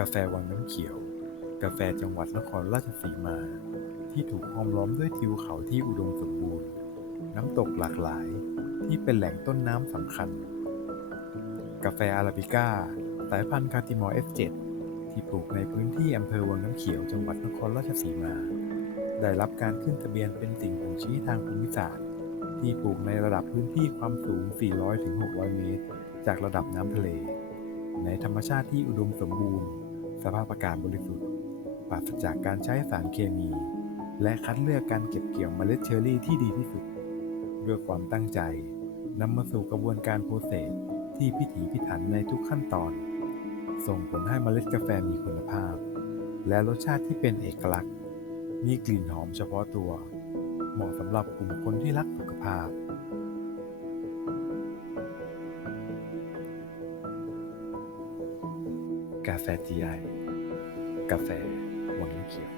กาแฟวังน้ำเขียว กาแฟจังหวัดนครราชสีมา ที่ถูกห้อมล้อมด้วยทิวเขาที่อุดมสมบูรณ์ น้ำตกหลากหลาย ที่เป็นแหล่งต้นน้ำสำคัญ กาแฟอาราบิก้า สายพันธุ์คาติมอร์ F7 ที่ปลูกในพื้นที่อำเภอวังน้ำเขียวจังหวัดนครราชสีมา ได้รับการขึ้นทะเบียนเป็นสิ่งบ่งชี้ทางภูมิศาสตร์ ที่ปลูกในระดับพื้นที่ความสูง 400-600 เมตร จากระดับน้ำทะเลในธรรมชาติที่อุดมสมบูรณ์ สภาพอากาศบริสุทธิ์ปราศจากการใช้สารเคมี และคัดเลือกการเก็บเกี่ยวเมล็ดเชอร์รี่ที่ดีที่สุดด้วยความตั้งใจนำมาสู่กระบวนการโปรเซสที่พิถีพิถันในทุกขั้นตอน ส่งผลให้เมล็ดกาแฟมีคุณภาพ และรสชาติที่เป็นเอกลักษณ์ มีกลิ่นหอมเฉพาะตัว เหมาะสำหรับกลุ่มคนที่รักสุขภาพกาแฟ GI กาแฟวังน้ำเขียว